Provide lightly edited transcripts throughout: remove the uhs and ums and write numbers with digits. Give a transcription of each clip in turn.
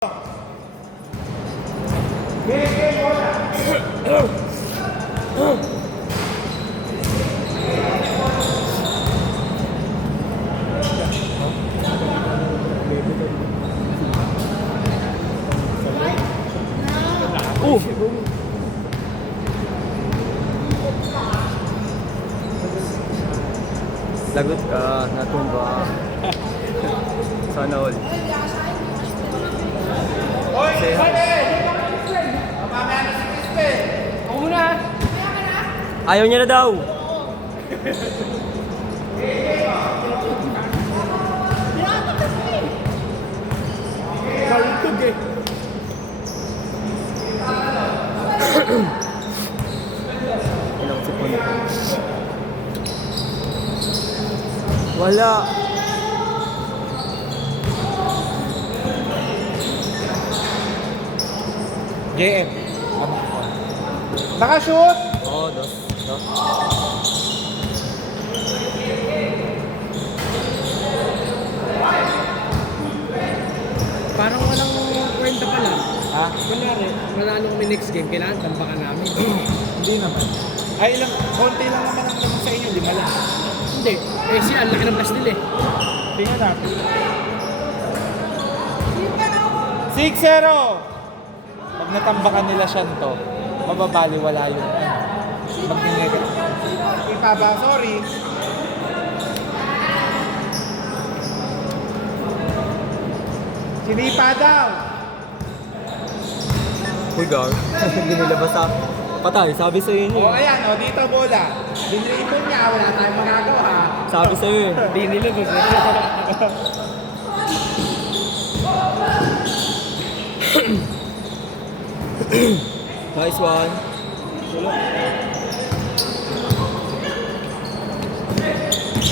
Lagot ka, natumba. Sana all. Say hi. Ako muna. Ayaw niya na daw. Kaltog eh. Ilang sipon. Wala. JM. Nakashoot! Oo, dos. Parang walang kwenta pala. Ha? Kunyari, manalo kami next game, kailangan tambakan namin. Hindi naman. Ay, konti lang naman ang naman sa inyo, di ba lang? Hindi. Eh, ang laki ng blast nila eh. Tingnan natin. 6-0! Pag natambakan nila siya to, mababaliwala yun. Magtingin. Ipa ba? Sorry. Sinipa daw. Uy, gar. Hindi nilabas sa patay. Sabi sa'yo yun O, eh. ayan, o, dito bola. Dinripon niya, wala tayong magagawa. Sabi sa'yo eh. Hindi nilabas eh. Nice one.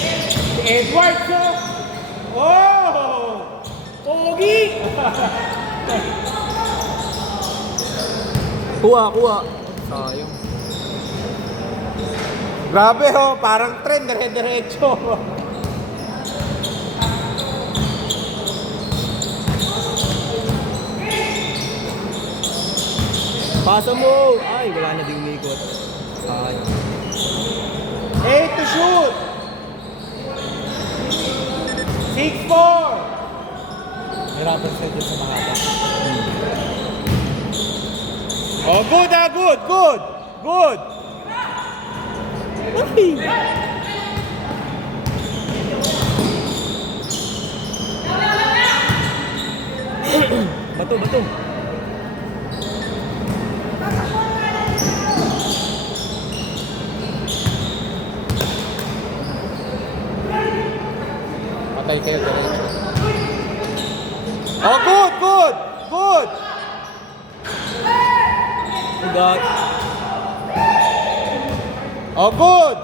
Si Edward, so. Oh! Pogi! Kuha. Sayang. Grabe ho, parang trend, dire-diretso. Pasa mo! Ay, wala na din umikot. Sayang. 8 to shoot! 6-4! Hirapan siya dyan sa mahaba. Oh, good ah, good! Good! Bato. Patay kayo diretso. Oh, good! We got. Oh, good!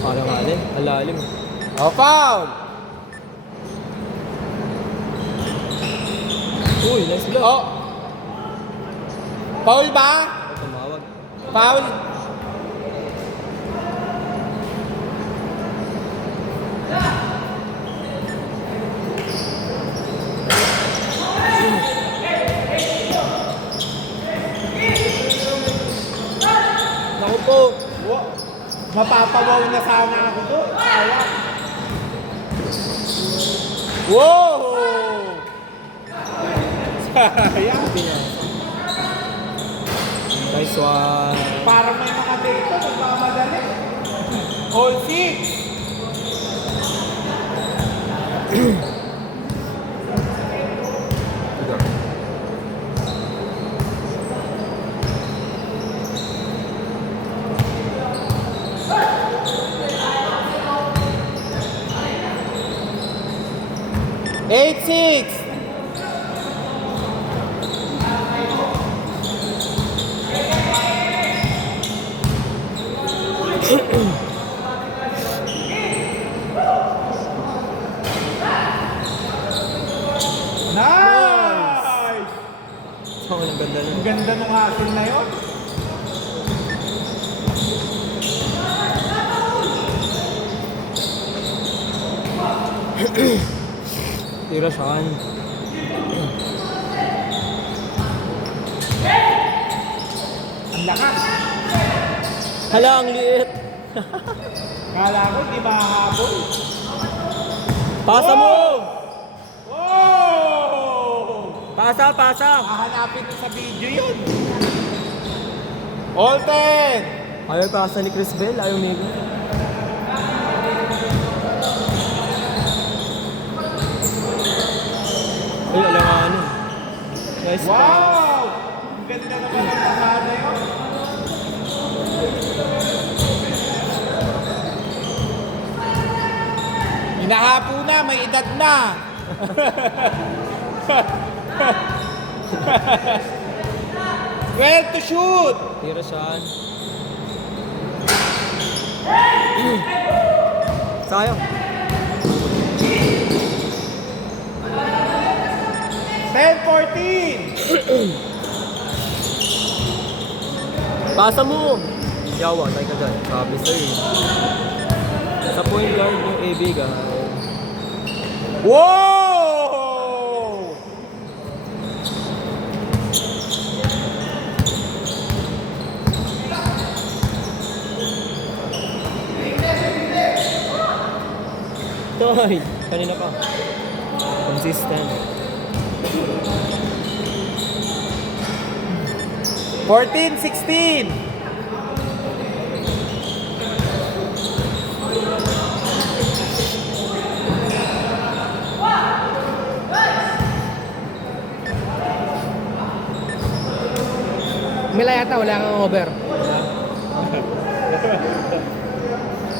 Parang alin. Alalim. Oh, foul! Uy, nice block. Oh! Foul ba? Tumawag. Foul? Naku po. Mapapawaw na sana ako doon. Sayang. Wow! Sayang. Nice one. Parang may mga dito, nagmamadali. All six! Eight, six! Oo, ang ganda Ang nun. ganda ng hustle na yun. Tira saan. Ang lakas. Hala, ang liit. Kala ko di mahahabol. Pasa mo! Oh! Pasa, pasa! Hahanapin ko sa video yun. All 10! Ayaw pasa ni Chris Bell, ayaw Mega. Ay, alanganin. Nice pass. Wow! Ang ganda naman ng pasada yun. Hinahapo na, may edad na. Well to shoot! Tira saan. Sayang. 10-14! Pasa mo! Yawa, tayo ka dyan. Sabi sa'yo. Sa point guard yung AB ka. Wow! Toy! Kanina pa. Consistent. 14-16! Mila yata, wala kang over.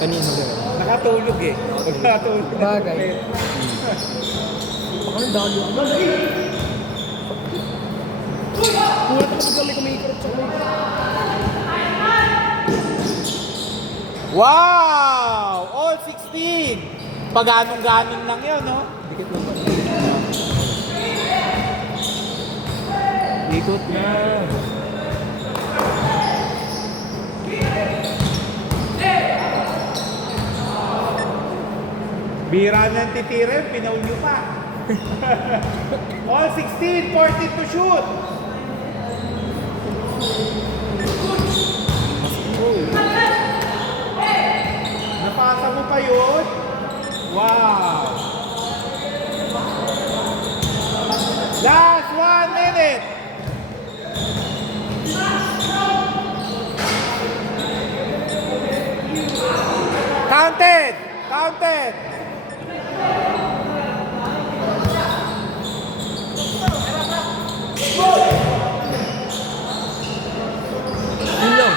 Kanina ba? Nakatulog eh. Nakatulog. Bagay. Baka nang dalo ako. Kuha ka kami kumikirot sa mga. Wow! All 16! Pag-anong-ganon lang yun, no? Dikit lang ba? Ikot na. Bira ng titira, pinaul nyo pa. All 16, 14 to shoot. Napasa mo pa yun? Wow! Last 1 minute! Counted! Counted! Yun lang.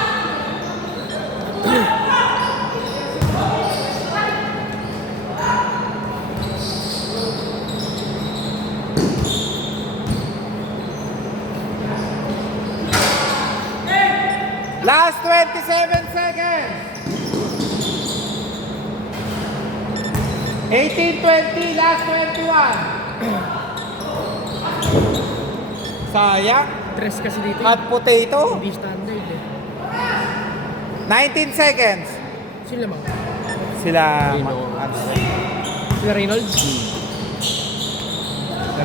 Last 27 seconds. 18-20, last 21. Sayang. Tres kasi dito. Hot potato. Hindi standard eh. 19 seconds. Sila mga. Sila. Sila Reynolds.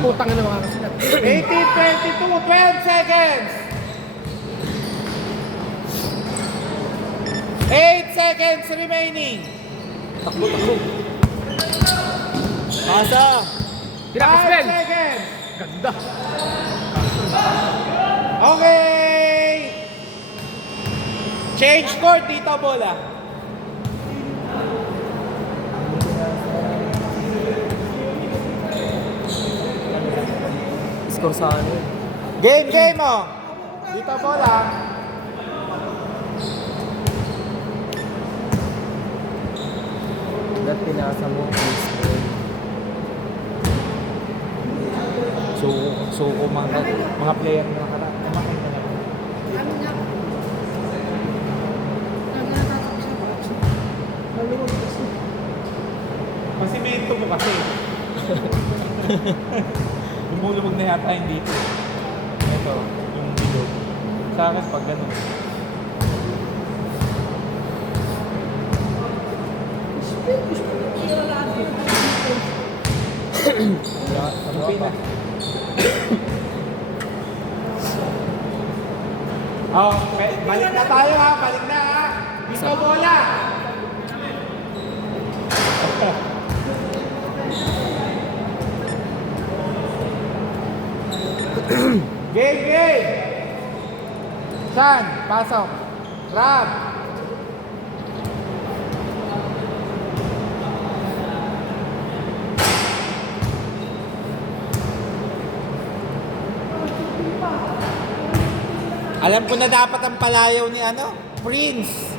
Putang na mga kasi 18-22, 12 seconds. 8 seconds remaining. Takbo, takbo. Pasa! Tira, 5 Spell! seconds. Ganda. Okay. Change court dito, bola. Score sa ano? Game oh. Dito, bola. Ba't pinasa mo? So mga player na nakara. Kumain ka na ba? Pasimento mo kasi. Lumulubog na yata yung dito. ito, yung bilog. Sa akin, pag ganun. Pina. Oh, balik na tayo ha, balik na ha. Dito bola. Game, game. San, pasok. Rab. Alam ko na dapat ang palayaw ni Prince.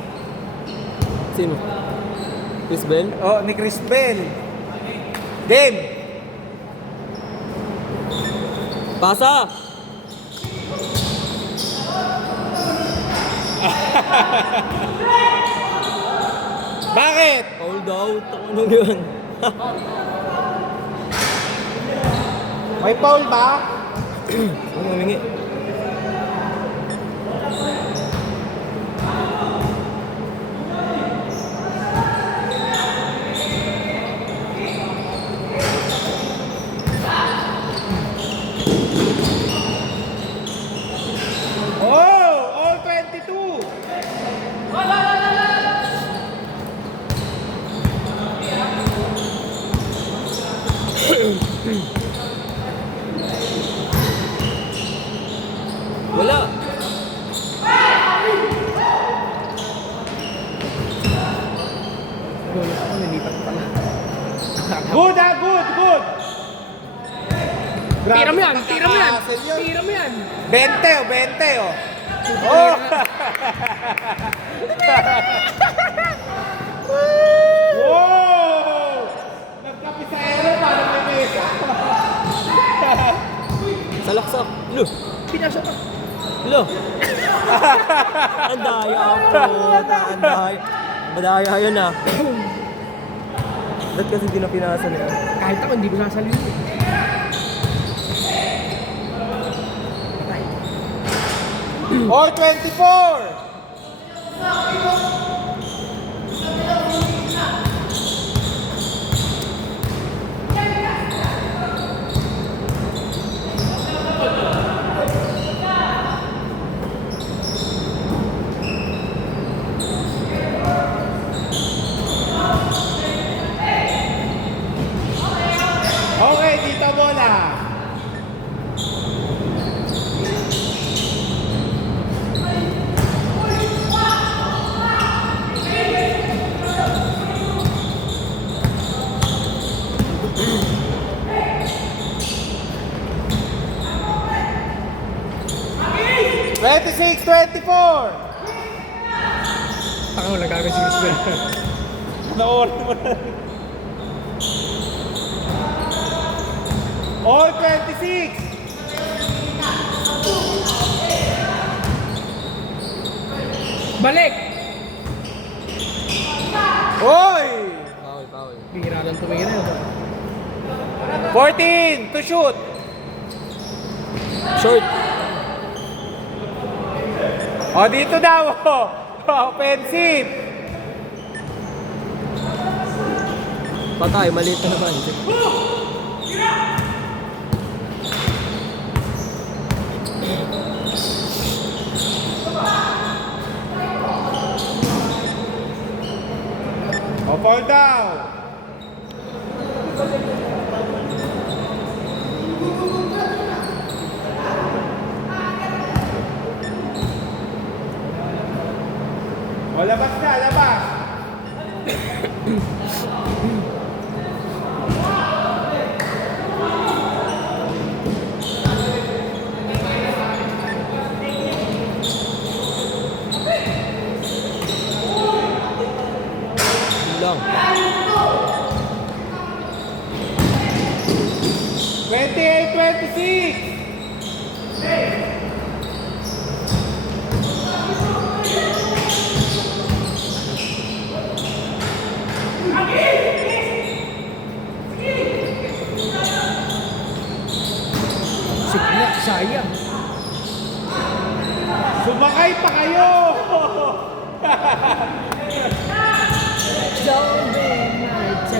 Sino? Chris Bell? Oh, ni Chris Bell. Game. Pasa! Bakit? Foul daw. Ano yun? May foul ba? Ano humingi? Oh, all 22. Wala! Goal ako, nilipat pala. Good ha, good, good. Tira mo yan! Tira mo yan! Nakaka-hassle yun. Tira mo yan! 20 oh, 20 oh. Oh! Wow! Nagkapisero para may mesa. Salaksak! Lo! Pinasa pa! Lo! Ang daya po! Ang daya! Madaya yun ah! Ba't kasi di na pinasa niya? Kahit ako, hindi ko sasalin yun. All 24! Okay, dito bola. Twenty-six, 24. Taka mo, nagkakas si Chris Bell. Naon mo na. All 26. Balik! Oy! Foul, foul. Bihira lang tumira yun. 14 to shoot. Short! O dito daw. Offensive. Patay, maliit na naman. O fall down. O labas na, labas. Yun lang. 28-26. Sigla, sayang. Sumakay pa kayo!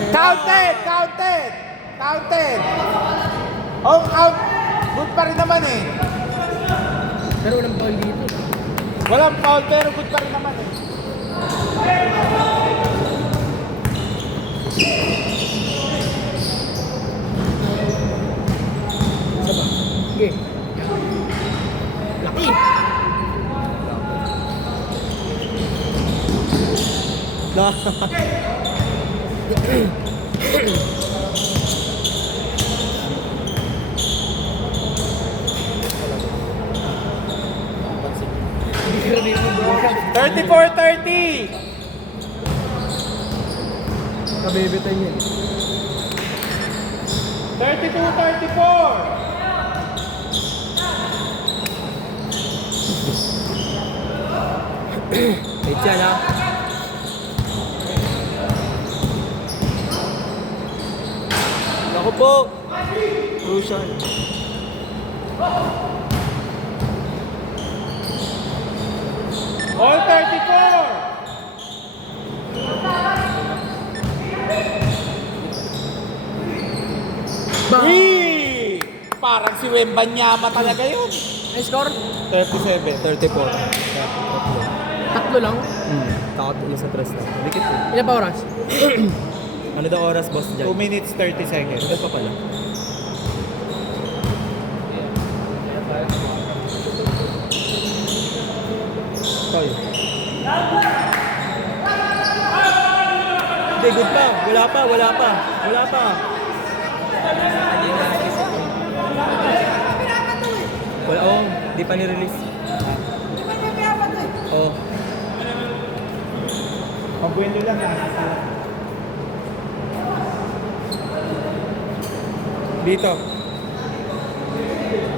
Counted! Counted! Counted! Oh, count! Good pa rin naman eh. Pero walang ball dito. Walang foul pero good pa rin naman eh. Isa ba? Sige. Laki! Na. Hindi ka rin yung ball. 34-30! Kabibitay yun. 32-34! Wait yan ha. Ako po. Crucial. All 34! Bang! Wee! Parang si Wembanyama talaga yun. Ay, score? 37. 34. Tatlo lang. Takot ulo sa tres na. Dikit po. Ilan pa oras? Ano daw oras, boss 2 dyan? minutes 30 seconds. Ano pa pala? Tayo. Hindi, good pa. Wala pa, wala pa. Wala pa. Wala, oh. Di pa ni-release. Oh. Pabuelo lang ah. Dito.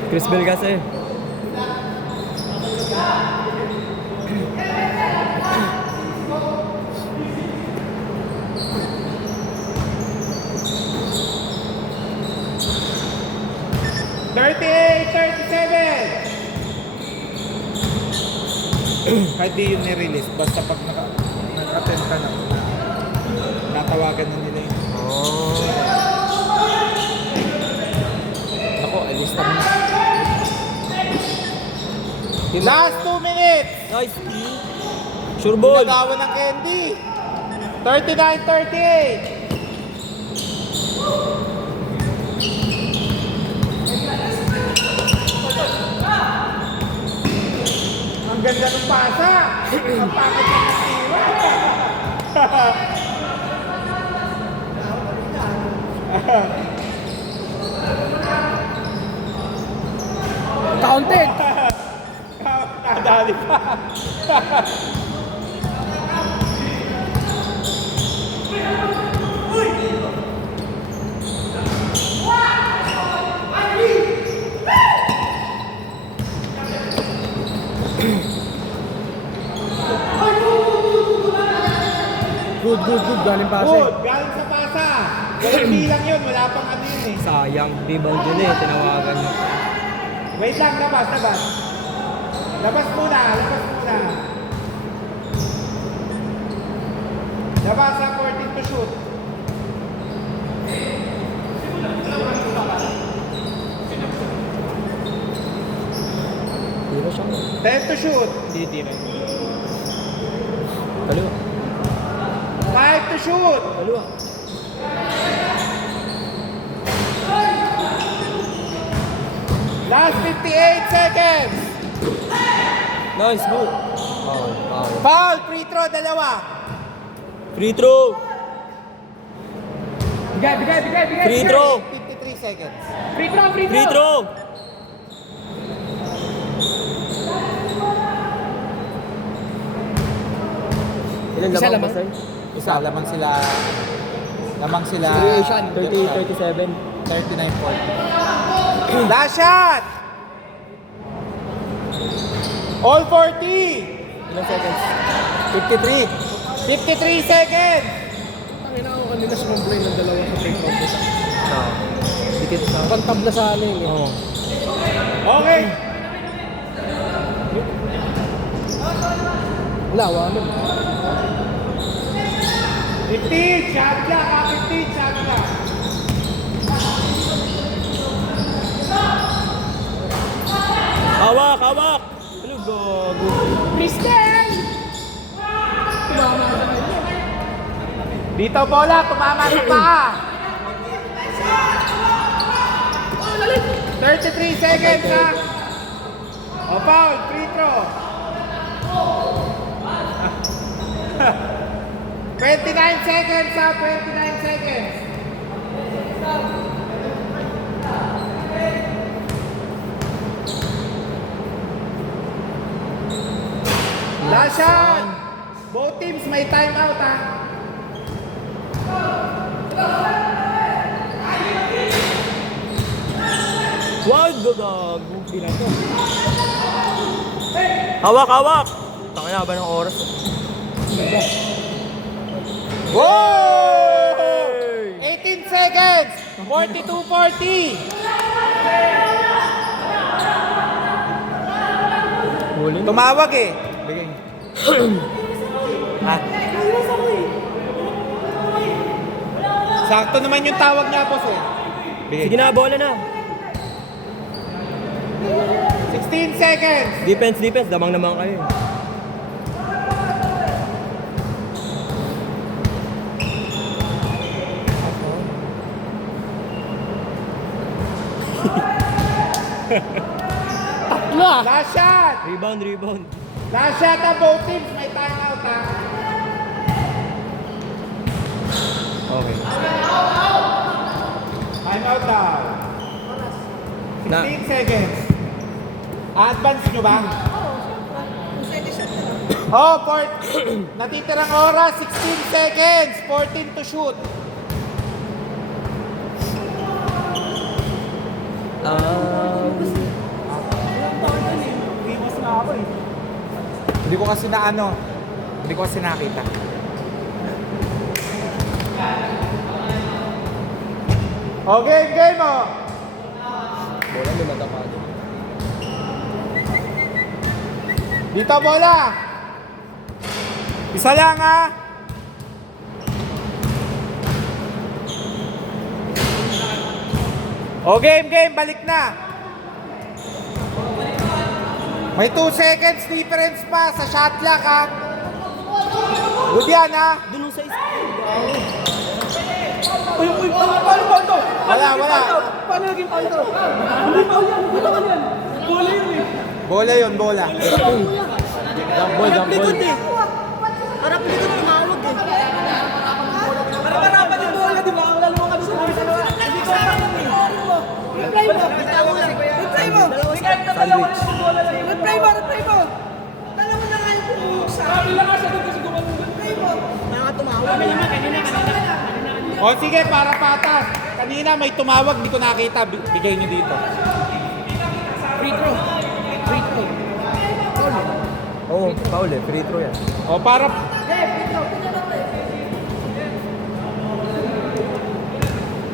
Chris Bell kasi. Kahit di yun ni-release, basta pag nag-attend ka na, natawagan na nila yun. Oh. Ako, alista mo na. Last 2 minutes! Nice. Sure ball. Nagawa ng Candy. 39-38. Ang ganda ng pasa. Ang pakit ng nasiwa. Counted! Nadali pa. Good, good, good. Galing pa kasi. Good, galing sa pasa. Walang bilang yun, wala pang ano yun eh. Sayang. Rebound yun eh. Tinawagan mo. Wait lang, labas, labas. Labas muna, labas muna. Labas sa 14 to shoot. Tira siya. 10 to shoot. Hindi tira. Kaliwa. 5 to shoot. Kaliwa. Last 58 seconds. Nice move. Foul. Foul. Foul, free throw, dalawa. Free throw. Bigay, bigay, bigay, bigay. Free bigay. throw. 53 seconds. Free throw, free throw. Free throw. Ilan Isa lamang lamang? ba, sir? Isa, lamang sila. Lamang sila. Creation. 30, 37. 39-40. Last shot! All 40! Ilang seconds? 53. 53 seconds! Tangina ko kanina sumumblay ng dalawa sa free throw. Ah. Dikit sa... Pantab na sa amin eh. Oo. Okay. Wala, wala. 15, shot clock, 15, shot clock. Hawak, hawak! Ano, gago? Kristen! Dito bola, tumama sa paa. 33 seconds ha. O foul, free throw. 29 seconds ha, 29 seconds. Last shot. Both teams may timeout ha. Wag, gago. Hawak, hawak! Tangina ba ng oras? Whoa! 18 seconds! 42-40! Huli. Tumawag eh. Bigay. Ha? Sakto naman yung tawag niya, boss eh. Sige na, bola na. 16 seconds! Defense, defense. Damang naman kayo. Tatlo ah. Last shot! Rebound, rebound. Last shot ha, both teams may timeout ha. Okay. Timeout daw. Na. 16 seconds. Advance nyo ba? Oh, natitirang oras, 16 seconds, 14 to shoot. Hindi ko kasi hindi ko kasi nakita. Okay, game oh. Bola, may mata pa. Dito bola. Isa lang ha. O game, balik na. May 2 seconds difference pa sa shot clock ha. Good yan ha. Doon sa isa. Paano to? Wala. Paano naging paano to? Hindi pa yan. Hindi naman yan. Bola yun eh. Bola yun, bola. Jump ball, jump ball. Harap likod tumawag eh. Harap-harapan yung bola, di ba? Wala naman kami sa bola. Hindi ko alam eh. Replay mo. Replay mo. Sandwich. Replay mo. Dalawa na nga yung pumuksa. Sabi lang nga siya doon kasi gumano. Replay mo. Mga tumawag. Kanina. O sige, para patas. Kanina may tumawag, hindi ko nakita. Bigay niyo dito. Free throw. Oo, foul eh. Free throw yan. O para...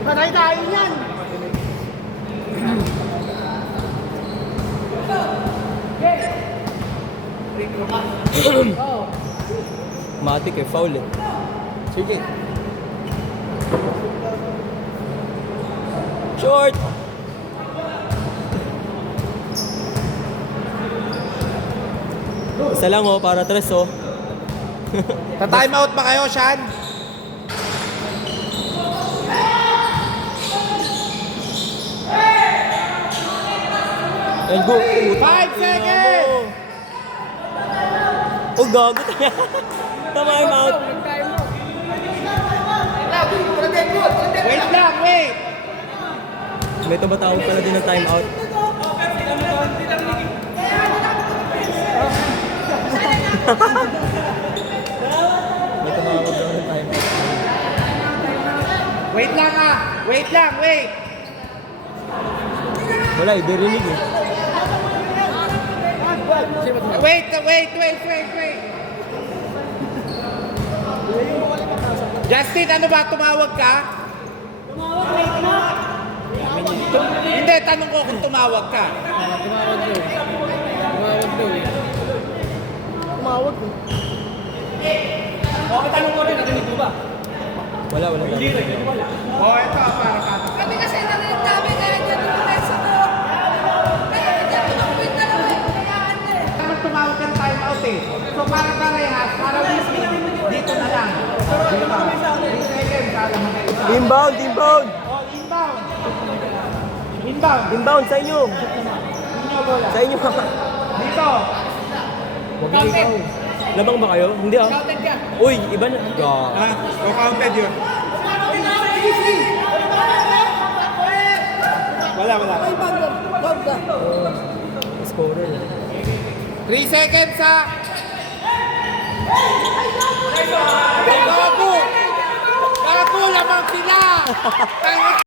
Patay tayo yan. Matik eh, foul eh. Sige. Short! Isa lang oh, para 3 oh. Ta-time out ba kayo, Sean? And go. 5 seconds! Oh, gago tayo. Time out. Wait lang, wait! May tumatawag pala din ng time out. May tumawag daw ng time out. Wait lang ah! Wait! Wala eh, dirinig eh. Wait! Justin, ano ba? Tumawag ka? Hindi, tanong ko kung tumawag ka. Tumawag daw eh. Tatanong ko rin, narinig mo ba? Wala. Hindi rin. Oh, ito para ka. Kami kasi narinig namin kaya dyan yung mesa ko. Kaya dyan tumakwit na naman yung kayaan eh. Dapat tumawag ka ng time out eh. So para parehas, para dito na lang. Dito na. 3 seconds, alam mo na isa. Inbound. Oh, inbound. Inbound. Inbound sa inyo. Inyo bola. Sa inyo. Dito. Huwag na ikaw. Labang ba kayo? Hindi ah. Counted ka. Uy, iba na. Ha? O counted yun. Wala. Ay, bago. Bago ka. Scorer. 3 seconds ha. Gago! Gago lamang sila!